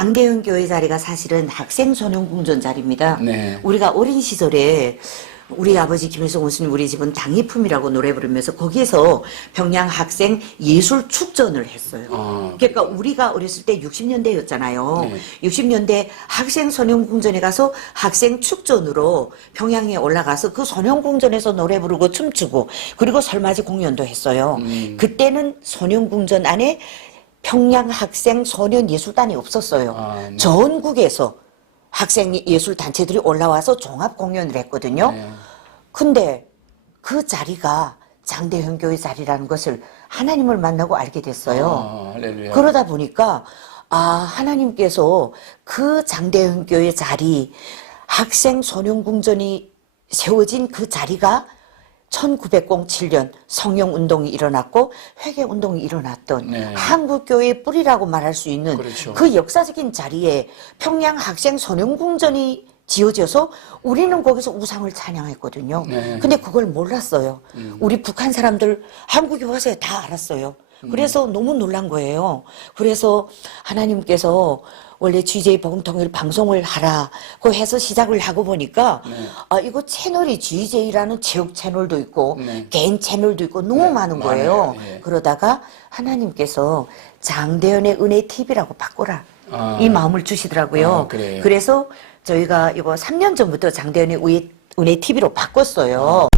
장대현 교회 자리가 사실은 학생 전용 궁전 자리입니다. 네. 우리가 어린 시절에 우리 아버지 김일성 교수님 우리 집은 당이품이라고 노래 부르면서 거기에서 평양 학생 예술 축전을 했어요. 아, 그러니까 우리가 어렸을 때 60년대였잖아요. 네. 60년대 학생 선용궁전에 가서 학생 축전으로 평양에 올라가서 그 선용궁전에서 노래 부르고 춤추고 그리고 설맞이 공연도 했어요. 음. 그때는 선용궁전 안에 평양 학생 소년 예술단이 없었어요. 아, 네. 전국에서 학생 예술 단체들이 올라와서 종합 공연을 했거든요. 네. 근데 그 자리가 장대현 교회 자리라는 것을 하나님을 만나고 알게 됐어요. 아. 그러다 보니까 아 하나님께서 그 장대현 교회 자리 학생 소년 궁전이 세워진 그 자리가 1907년 성령 운동이 일어났고 회개 운동이 일어났던 네. 한국 교회의 뿌리라고 말할 수 있는 그렇죠. 그 역사적인 자리에 평양 학생 소년궁전이 지어져서 우리는 거기서 우상을 찬양했거든요. 네. 근데 그걸 몰랐어요. 우리 북한 사람들 한국에 와서 다 알았어요. 그래서 너무 놀란 거예요. 그래서 하나님께서 원래 GJ 복음통일 방송을 하라고 해서 시작을 하고 보니까 아 이거 채널이 GJ라는 체육 채널도 있고 네. 개인 채널도 있고 너무 네, 많은. 거예요. 예. 그러다가 하나님께서 장대현의 은혜 TV라고 바꾸라 아. 이 마음을 주시더라고요. 아, 그래요? 그래서 저희가 이거 3년 전부터 장대현의 은혜, 은혜 TV로 바꿨어요.